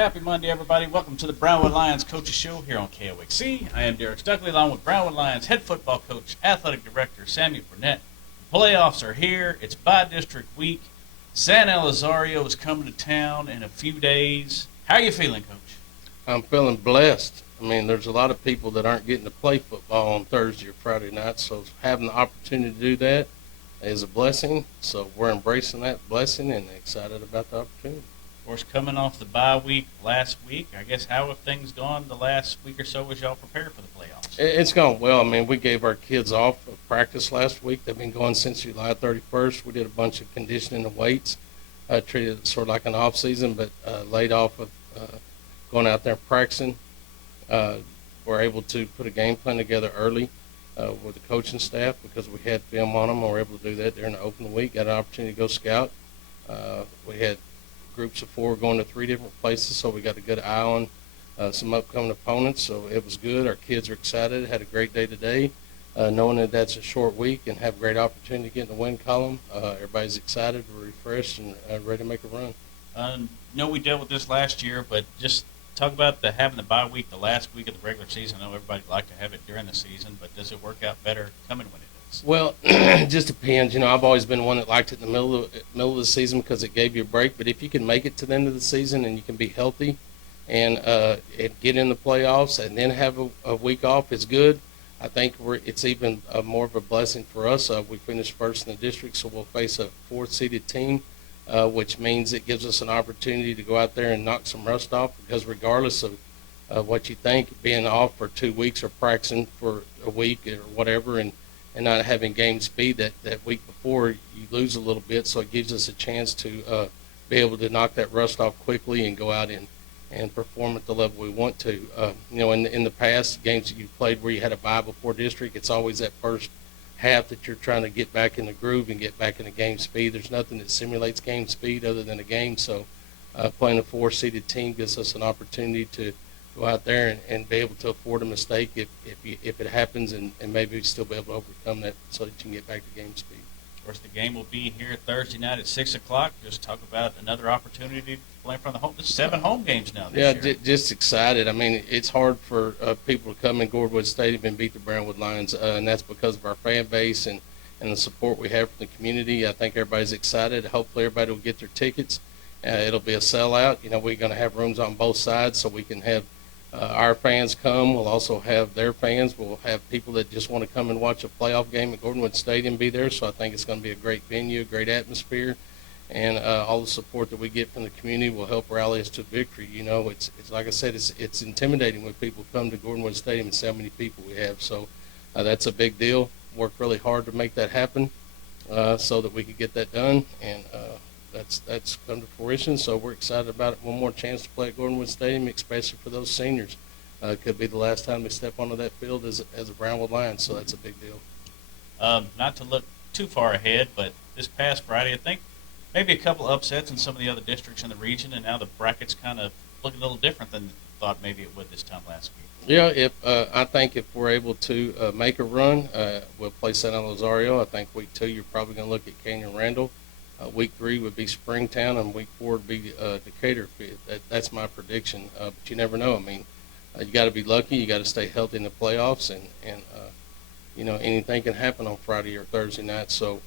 Happy Monday, everybody. Welcome to the Brownwood Lions Coaches Show here on KOXC. I am Derek Stuckley, along with Brownwood Lions head football coach, athletic director Samuel Burnett. The playoffs are here. It's by-district week. San Elizario is coming to town in a few days. How are you feeling, Coach? I'm feeling blessed. I mean, there's a lot of people that aren't getting to play football on Thursday or Friday night, so having the opportunity to do that is a blessing. So we're embracing that blessing and excited about the opportunity. Of course, coming off the bye week last week, I guess how have things gone the last week or so as y'all prepare for the playoffs? It's gone well. I mean, we gave our kids off of practice last week. They've been going since July 31st. We did a bunch of conditioning and weights, treated it sort of like an off season, but laid off of going out there and practicing. We're able to put a game plan together early with the coaching staff because we had film on them, and we were able to do that during the open week. Got an opportunity to go scout. We had groups of 4 going to 3 different places, so we got a good eye on some upcoming opponents. So it was good. Our kids are excited. Had a great day today, knowing that that's a short week and have a great opportunity to get in the win column. Everybody's excited, refreshed, and ready to make a run. No, we dealt with this last year, but just talk about having the bye week the last week of the regular season. I know everybody would like to have it during the season, but does it work out better coming when it does? Well, it just depends. You know, I've always been one that liked it in the middle of the season because it gave you a break. But if you can make it to the end of the season and you can be healthy and get in the playoffs and then have a week off, it's good. I think it's even more of a blessing for us. We finished first in the district, so we'll face a 4th-seeded team, which means it gives us an opportunity to go out there and knock some rust off because regardless of what you think, being off for 2 weeks or practicing for a week or whatever and not having game speed that week before, you lose a little bit, so it gives us a chance to be able to knock that rust off quickly and go out and perform at the level we want to. You know, in the past, games that you've played where you had a bye before district, it's always that first half that you're trying to get back in the groove and get back into game speed. There's nothing that simulates game speed other than a game, so playing a 4-seeded team gives us an opportunity to go out there and be able to afford a mistake if it happens and maybe still be able to overcome that so that you can get back to game speed. Of course, the game will be here Thursday night at 6 o'clock. Just talk about another opportunity to play from the home. There's 7 home games now this year. Just excited. I mean, it's hard for people to come in Brownwood Stadium and beat the Brownwood Lions, and that's because of our fan base and the support we have from the community. I think everybody's excited. Hopefully everybody will get their tickets. It'll be a sellout. You know, we're going to have rooms on both sides so we can have our fans come. We'll also have their fans. We'll have people that just want to come and watch a playoff game at Brownwood Stadium be there. So I think it's going to be a great venue, a great atmosphere, and all the support that we get from the community will help rally us to victory. You know, it's like I said, it's intimidating when people come to Brownwood Stadium and see how many people we have. So that's a big deal. Worked really hard to make that happen so that we could get that done, and that's come to fruition, so we're excited about it. One more chance to play at Brownwood Stadium, especially for those seniors. Could be the last time they step onto that field as a Brownwood Lion, so that's a big deal. Not to look too far ahead, but this past Friday, I think maybe a couple upsets in some of the other districts in the region, and now the brackets kind of look a little different than thought maybe it would this time last week. Yeah, I think if we're able to make a run, we'll play San Elizario. I think week 2 you're probably going to look at Canyon Randall. Week 3 would be Springtown, and week 4 would be Decatur. That's my prediction. But you never know. I mean, you got to be lucky. You got to stay healthy in the playoffs, and you know, anything can happen on Friday or Thursday night. So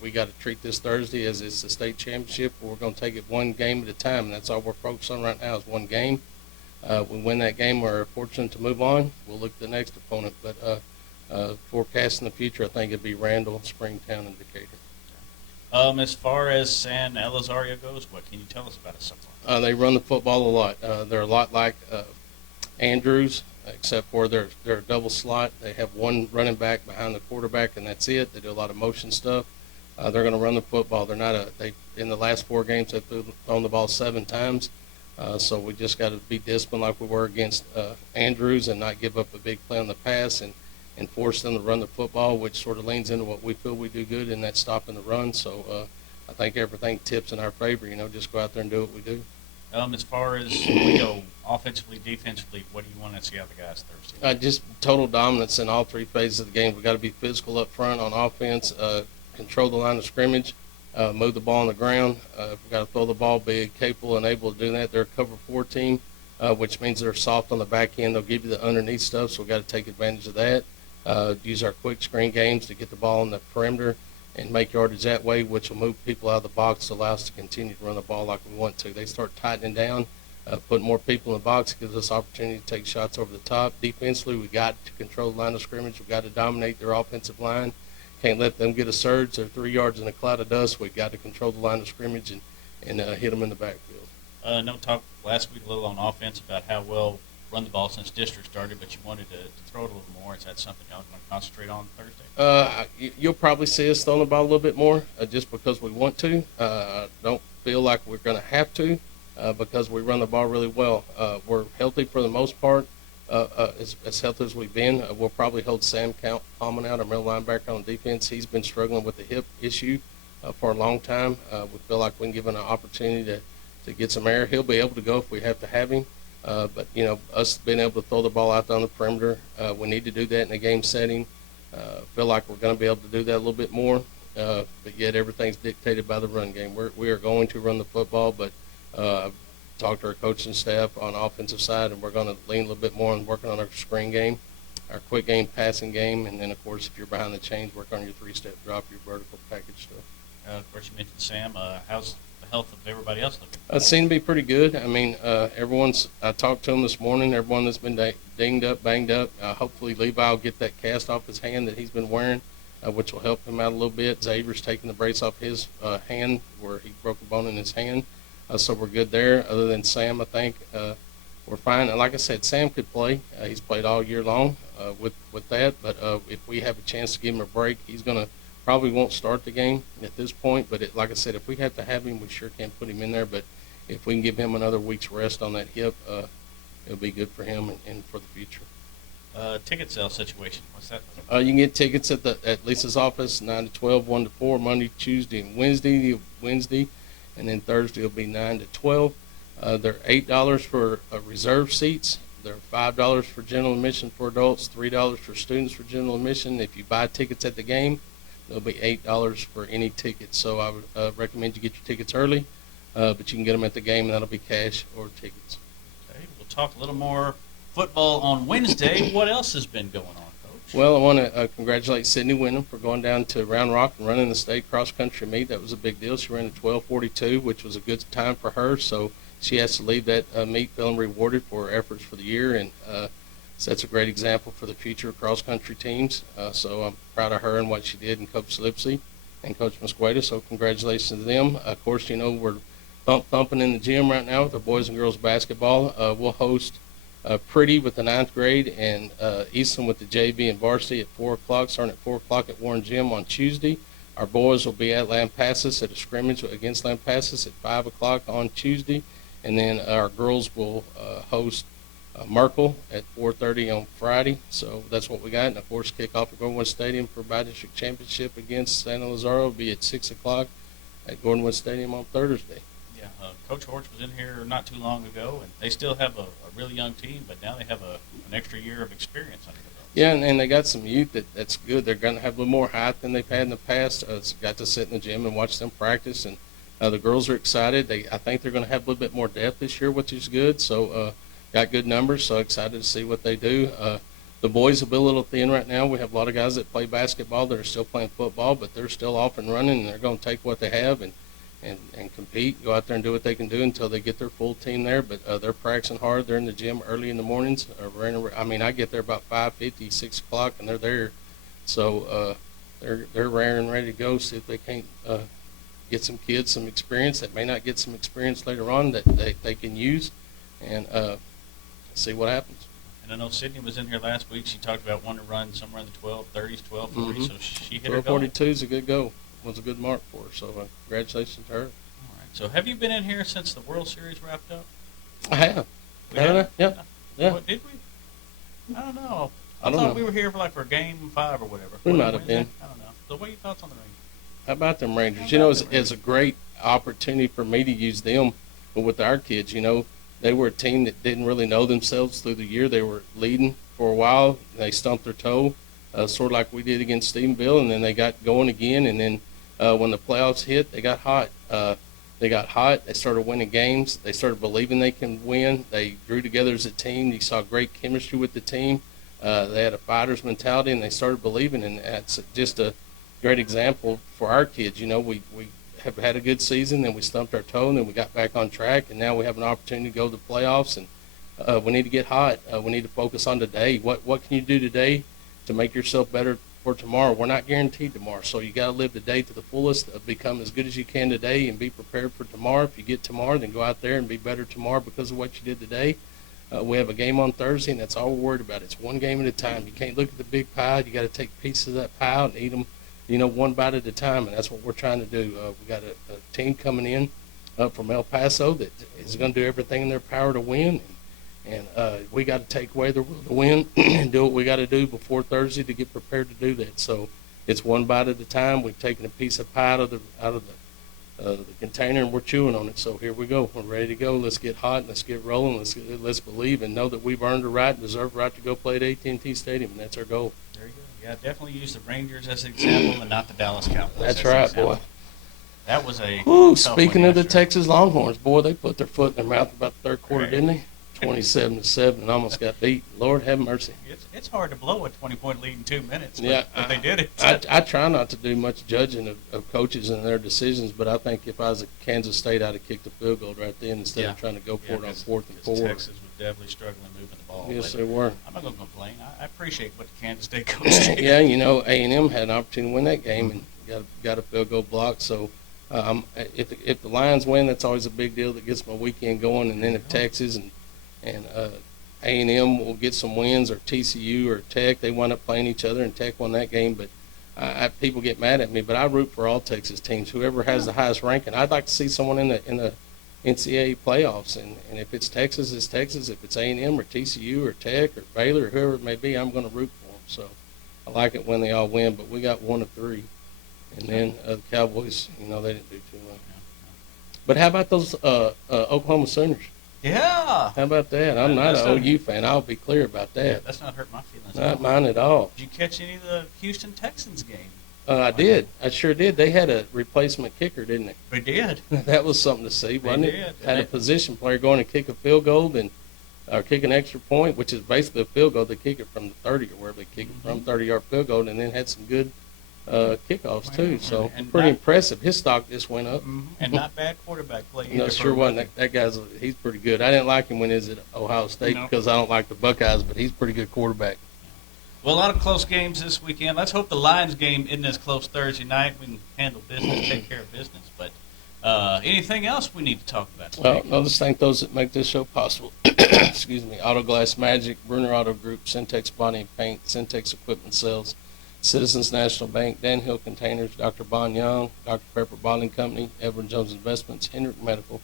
we got to treat this Thursday as it's the state championship. We're going to take it one game at a time, and that's all we're focused on right now is one game. We win that game, we're fortunate to move on. We'll look at the next opponent. But forecasting the future, I think it'd be Randall, Springtown, and Decatur. As far as San Elizario goes, what can you tell us about it so far? They run the football a lot. They're a lot like Andrews, except for they're a double slot. They have one running back behind the quarterback, and that's it. They do a lot of motion stuff. They're going to run the football. They're not in the last 4 games they've thrown the ball 7 times. So we just got to be disciplined like we were against Andrews and not give up a big play on the pass and force them to run the football, which sort of leans into what we feel we do good, and that's stopping the run. So I think everything tips in our favor. You know, just go out there and do what we do. As far as we go offensively, defensively, what do you want to see out of the guys Thursday? Just total dominance in all 3 phases of the game. We've got to be physical up front on offense, control the line of scrimmage, move the ball on the ground. If we've got to throw the ball, be capable and able to do that. They're a cover 4 team, which means they're soft on the back end. They'll give you the underneath stuff, so we've got to take advantage of that. Use our quick screen games to get the ball on the perimeter and make yardage that way, which will move people out of the box to allow us to continue to run the ball like we want to. They start tightening down, putting more people in the box, gives us opportunity to take shots over the top. Defensively, we got to control the line of scrimmage. We've got to dominate their offensive line. Can't let them get a surge. They're 3 yards in a cloud of dust. We've got to control the line of scrimmage and hit them in the backfield. No talk last week a little on offense about how well run the ball since district started, but you wanted to throw it a little more. Is that something y'all going to concentrate on Thursday? You'll probably see us throwing the ball a little bit more just because we want to. Don't feel like we're going to have to because we run the ball really well. We're healthy for the most part, as healthy as we've been. We'll probably hold Sam Common out, our middle linebacker on defense. He's been struggling with the hip issue for a long time. We feel like we can give him an opportunity to get some air. He'll be able to go if we have to have him. But, us being able to throw the ball out on the perimeter, we need to do that in a game setting. Feel like we're going to be able to do that a little bit more, but yet everything's dictated by the run game. We are going to run the football, but talk to our coaching staff on the offensive side, and we're going to lean a little bit more on working on our screen game, our quick game, passing game, and then, of course, if you're behind the chains, work on your 3-step drop, your vertical package stuff. Of course, you mentioned Sam. How's the health of everybody else looking? Seem to be pretty good. I mean, I talked to him this morning. Everyone that's been dinged up, banged up. Hopefully Levi will get that cast off his hand that he's been wearing, which will help him out a little bit. Xavier's taking the brace off his hand where he broke a bone in his hand. So we're good there. Other than Sam, I think we're fine. And like I said, Sam could play. He's played all year long with that. But if we have a chance to give him a break, he's going to probably won't start the game at this point, but like I said, if we have to have him, we sure can put him in there. But if we can give him another week's rest on that hip, it'll be good for him and for the future. Ticket sale situation, what's that? You can get tickets at Lisa's office, 9 to 12, 1 to 4, Monday, Tuesday, and Wednesday, and then Thursday will be 9 to 12. They're $8 for reserve seats. They're $5 for general admission for adults, $3 for students for general admission. If you buy tickets at the game, it'll be $8 for any ticket. So I would recommend you get your tickets early, but you can get them at the game, and that'll be cash or tickets. Okay, we'll talk a little more football on Wednesday. What else has been going on, Coach? Well, I want to congratulate Sydney Wyndham for going down to Round Rock and running the state cross-country meet. That was a big deal. She ran a 12:42, which was a good time for her. So she has to leave that meet feeling rewarded for her efforts for the year, and sets a great example for the future cross-country teams. So I'm proud of her and what she did, and Coach Lipsey and Coach Mosqueda. So congratulations to them. Of course, we're thumping in the gym right now with our boys and girls basketball. We'll host Pretty with the 9th grade and Easton with the JV and varsity at 4 o'clock, starting at 4 o'clock at Warren Gym on Tuesday. Our boys will be at Lampasas at a scrimmage against Lampasas at 5 o'clock on Tuesday. And then our girls will host Merkel at 4:30 on Friday. So that's what we got. And, of course, kickoff at Gordonwood Stadium for Bi-District Championship against Santa Lazaro will be at 6 o'clock at Gordonwood Stadium on Thursday. Yeah, Coach Horch was in here not too long ago, and they still have a really young team, but now they have an extra year of experience under the belt. Yeah, and they got some youth that's good. They're going to have a little more height than they've had in the past. Got to sit in the gym and watch them practice, and the girls are excited. I think they're going to have a little bit more depth this year, which is good. So got good numbers, so excited to see what they do. The boys will be a little thin right now. We have a lot of guys that play basketball that are still playing football, but they're still off and running, and they're going to take what they have and compete, go out there and do what they can do until they get their full team there. But they're practicing hard. They're in the gym early in the mornings. I get there about 5:50, 6 o'clock, and they're there. So they're raring and ready to go, see if they can't get some kids some experience that may not get some experience later on that they can use, and see what happens. And I know Sydney was in here last week. She talked about wanting to run somewhere in the 12:30s, 12:40, Mm-hmm. so she hit her goal. 12:42 is a good goal. Was a good mark for her, so congratulations to her. All right. So have you been in here since the World Series wrapped up? I have. We have? Yeah. What, did we? I don't know. I don't thought know. we were here for game 5 or whatever. We Was it might have Wednesday? been. I don't know. So what are your thoughts on the Rangers? How about them Rangers? How about them It's a great opportunity for me to use them, but with our kids, they were a team that didn't really know themselves through the year. They were leading for a while. They stumped their toe, sort of like we did against Stephenville, and then they got going again, and then when the playoffs hit, they got hot. They got hot. They started winning games. They started believing they can win. They drew together as a team. You saw great chemistry with the team. They had a fighter's mentality, and they started believing. And that's just a great example for our kids. You know, we have had a good season, then we stumped our toe, and then we got back on track, and now we have an opportunity to go to the playoffs. And we need to get hot. We need to focus on today. What can you do today to make yourself better for tomorrow? We're not guaranteed tomorrow, so you got to live today to the fullest, become as good as you can today, and be prepared for tomorrow. If you get tomorrow, then go out there and be better tomorrow because of what you did today. We have a game on Thursday, and that's all we're worried about. It's one game at a time. You can't look at the big pie. You got to take pieces of that pie and eat them, one bite at a time, and that's what we're trying to do. We got a team coming in from El Paso that is going to do everything in their power to win. And we got to take away the will to win and do what we got to do before Thursday to get prepared to do that. So it's one bite at a time. We've taken a piece of pie out of the container, and we're chewing on it. So here we go. We're ready to go. Let's get hot and let's get rolling. Let's believe and know that we've earned the right and deserve the right to go play at AT&T Stadium, and that's our goal. There you go. Yeah, definitely use the Rangers as an example and not the Dallas Cowboys. That's right, boy. That was a speaking of the Texas Longhorns, boy, they put their foot in their mouth about the third quarter, right. Didn't they? 27-7 and almost got beat. Lord have mercy. It's hard to blow a 20-point lead in 2 minutes, but they did it. I try not to do much judging of coaches and their decisions, but I think if I was at Kansas State, I'd have kicked a field goal right then instead of trying to go for it on 4th and 4. Texas was definitely struggling moving the ball. Yes, they were. I'm not going to complain. I appreciate what the Kansas State coach did. Yeah, A&M had an opportunity to win that game and got a field goal block. So if the Lions win, that's always a big deal. That gets my weekend going. And then if Texas and A&M will get some wins, or TCU or Tech, they wind up playing each other, and Tech won that game. But people get mad at me, but I root for all Texas teams. Whoever has the highest ranking, I'd like to see someone in the NCAA playoffs. And if it's Texas, it's Texas. If it's A&M or TCU or Tech or Baylor or whoever it may be, I'm going to root for them. So I like it when they all win. But we got 1 of 3, and then the Cowboys, they didn't do too much. But how about those Oklahoma Sooners? Yeah. How about that? I'm not an OU fan. I'll be clear about that. Yeah, that's not hurt my feelings. Not mine at all. Did you catch any of the Houston Texans game? I did. I sure did. They had a replacement kicker, didn't they? They did. That was something to see, wasn't They it? did. Had a position player going to kick a field goal or kick an extra point, which is basically a field goal. They kick it from the 30 or wherever they kick it from, 30-yard field goal, and then had some good kickoffs too. So pretty impressive. His stock just went up. And not bad quarterback play either. No, sure wasn't. That guy's he's pretty good. I didn't like him when he was at Ohio State because I don't like the Buckeyes, but he's a pretty good quarterback. Well, a lot of close games this weekend. Let's hope the Lions game isn't as close Thursday night. We can handle business, take care of business. But anything else we need to talk about today? Well, I'll just thank those that make this show possible. Excuse me. Auto Glass Magic, Bruner Auto Group, Syntex Body and Paint, Syntex Equipment Sales, Citizens National Bank, Dan Hill Containers, Dr. Bon Young, Dr. Pepper Bottling Company, Edward Jones Investments, Hendrick Medical,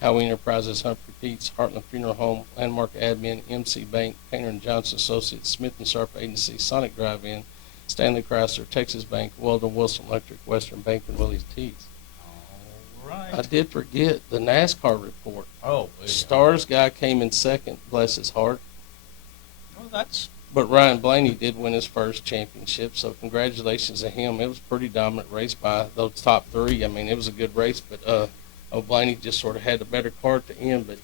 Howie Enterprises, Humphrey Pete's, Heartland Funeral Home, Landmark Admin, MC Bank, Painter & Johnson Associates, Smith & Sharp Agency, Sonic Drive-In, Stanley Chrysler, Texas Bank, Weldon Wilson Electric, Western Bank, and Willie's Teeth. All right. I did forget the NASCAR report. Oh, Stars guy came in second, bless his heart. Well, But Ryan Blaney did win his first championship, so congratulations to him. It was a pretty dominant race by those top 3. I mean, it was a good race, but Blaney just sort of had a better car at the end. But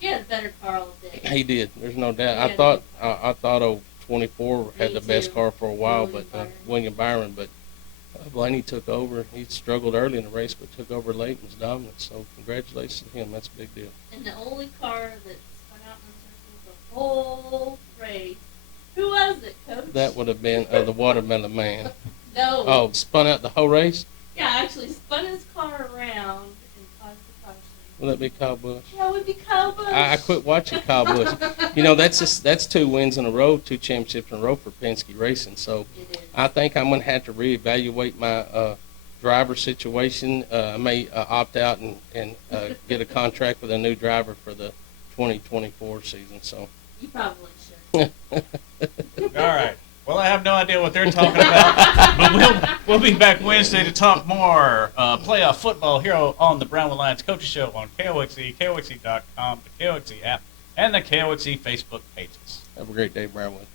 he had a better car all day. He did. There's no doubt. Yeah, I thought 24 had the best car for a while, William Byron. But Blaney took over. He struggled early in the race, but took over late and was dominant. So congratulations to him. That's a big deal. And the only car that spun out in the circle the whole race. Who was it, Coach? That would have been the Watermelon Man. No. Oh, spun out the whole race? Yeah, actually spun his car around and caused the caution. Will that be Kyle Busch? Yeah, it would be Kyle Busch. I quit watching Kyle Busch. That's 2 wins in a row, 2 championships in a row for Penske Racing. So I think I'm going to have to reevaluate my driver situation. I may opt out and get a contract with a new driver for the 2024 season. So You probably should. all right. Well, I have no idea what they're talking about, but we'll be back Wednesday to talk more playoff football here on the Brownwood Lions Coaches Show on KOXE, KOXE.com, the KOXE app, and the KOXE Facebook pages. Have a great day, Brownwood.